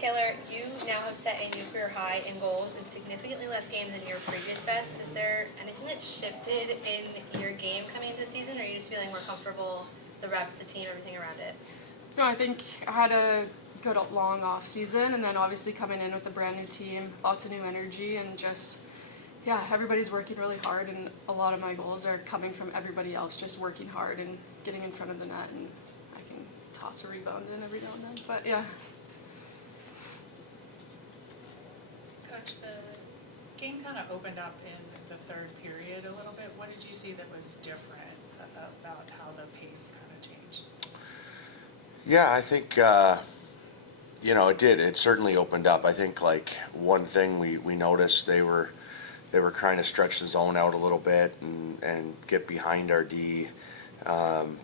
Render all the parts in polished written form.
Taylor, you now have set a new career high in goals in significantly less games than your previous best. Is there anything that shifted in your game coming into the season, or are you just feeling more comfortable, the reps, the team, everything around it? No, I think I had a good long off season, and then obviously coming in with a brand new team, lots of new energy, and just, yeah, everybody's working really hard, and a lot of my goals are coming from everybody else just working hard and getting in front of the net, and I can toss a rebound in every now and then, but yeah. Coach, the game kind of opened up in the third period a little bit. What did you see that was different about how the pace kind of changed? Yeah, I think, it did. It certainly opened up. I think, like, one thing we noticed, they were trying to stretch the zone out a little bit and get behind our D,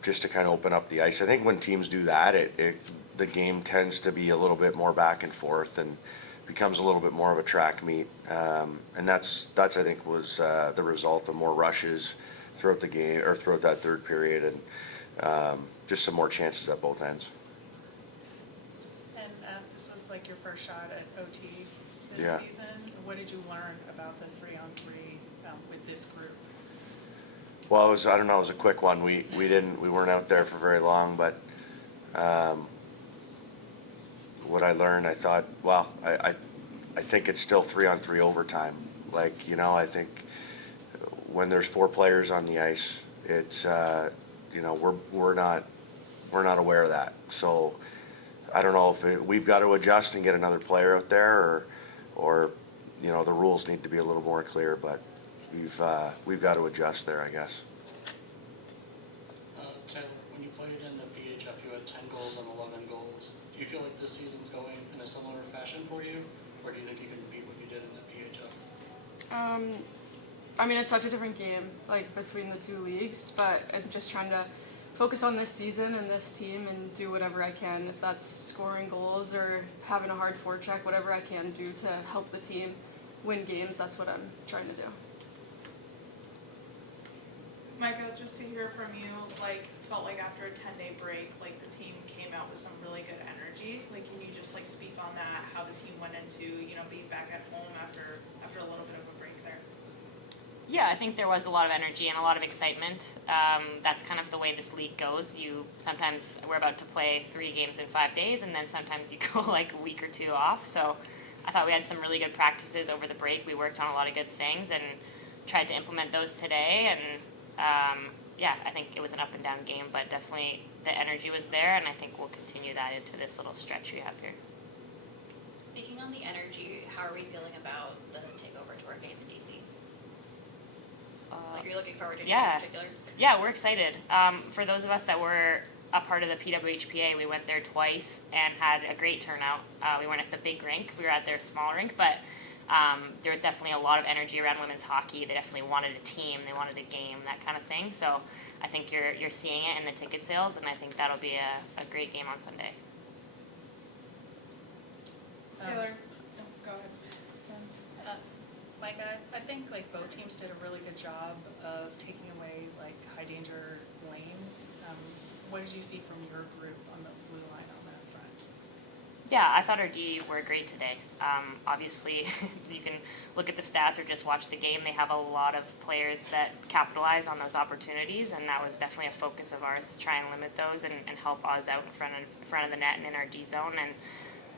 just to kind of open up the ice. I think when teams do that, the game tends to be a little bit more back and forth and becomes a little bit more of a track meet, and that's I think was the result of more rushes throughout the game or throughout that third period, and just some more chances at both ends. And this was like your first shot at OT this Yeah. season. What did you learn about the 3-on-3 with this group? Well, it was a quick one. We weren't out there for very long, but what I learned, I thought, well, I think it's still 3-on-3 overtime. Like, I think when there's 4 players on the ice, it's we're not aware of that. So I don't know if we've got to adjust and get another player out there, or the rules need to be a little more clear. But we've got to adjust there, I guess. Taylor, when you played in the PHF, you had 10 goals and 11 goals. Do you feel like this season's going in a similar fashion for you, or do you think you can beat what you did in the PHF? I mean, it's such a different game, like, between the two leagues, but I'm just trying to focus on this season and this team and do whatever I can, if that's scoring goals or having a hard forecheck, whatever I can do to help the team win games, that's what I'm trying to do. Micah, just to hear from you, felt like after a 10-day break, the team came out with some really good energy. Can you just speak on that, how the team went into, being back at home after a little bit of a break there? Yeah, I think there was a lot of energy and a lot of excitement. That's kind of the way this league goes. Sometimes we're about to play 3 games in 5 days, and then sometimes you go a week or 2 off. So I thought we had some really good practices over the break. We worked on a lot of good things and tried to implement those today. And I think it was an up and down game, but definitely the energy was there, and I think we'll continue that into this little stretch we have here. Speaking on the energy, how are we feeling about the Takeover Tour game in DC? You're looking forward to it in particular? Yeah, we're excited. For those of us that were a part of the PWHPA, we went there twice and had a great turnout. We weren't at the big rink. We were at their small rink, but there was definitely a lot of energy around women's hockey. They definitely wanted a team. They wanted a game, that kind of thing. So I think you're seeing it in the ticket sales, and I think that'll be a great game on Sunday. Taylor, go ahead. Micah, I think both teams did a really good job of taking away high danger lanes. What did you see from your group on the blue line on that front? Yeah, I thought our D were great today. Obviously, you can look at the stats or just watch the game. They have a lot of players that capitalize on those opportunities, and that was definitely a focus of ours to try and limit those and help Oz out in front of the net and in our D zone. And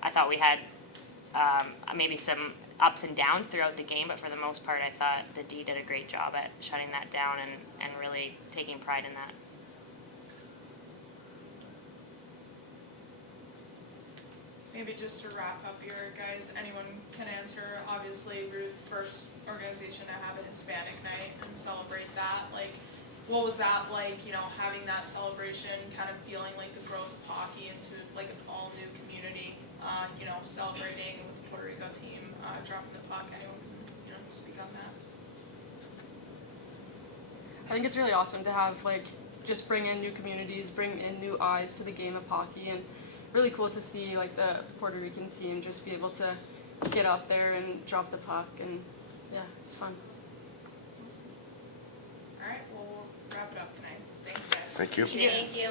I thought we had maybe some ups and downs throughout the game, but for the most part, I thought the D did a great job at shutting that down and really taking pride in that. Maybe just to wrap up here, guys, anyone can answer. Obviously, Ruth, first organization to have a Hispanic night and celebrate that. What was that like, having that celebration, kind of feeling the growth of hockey into an all-new community, celebrating with the Puerto Rico team, dropping the puck. Anyone can, speak on that? I think it's really awesome to have, just bring in new communities, bring in new eyes to the game of hockey, and really cool to see the Puerto Rican team just be able to get out there and drop the puck, and yeah, it's fun. All right, well, we'll wrap it up tonight. Thanks, guys. Thank you. Thank you.